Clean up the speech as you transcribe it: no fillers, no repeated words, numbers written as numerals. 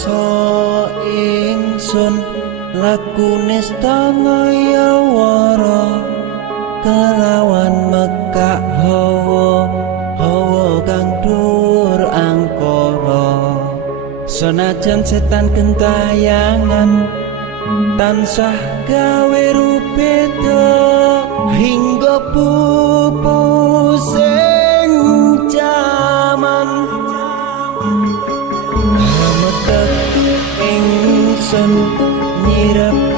ngrasa ingsun lakune stangaya wara kelawan mekak hawa kang dur angkara senajan setan gentayangan tansah gawe rupeda hingga pupusing jaman hametek ingsun nyirep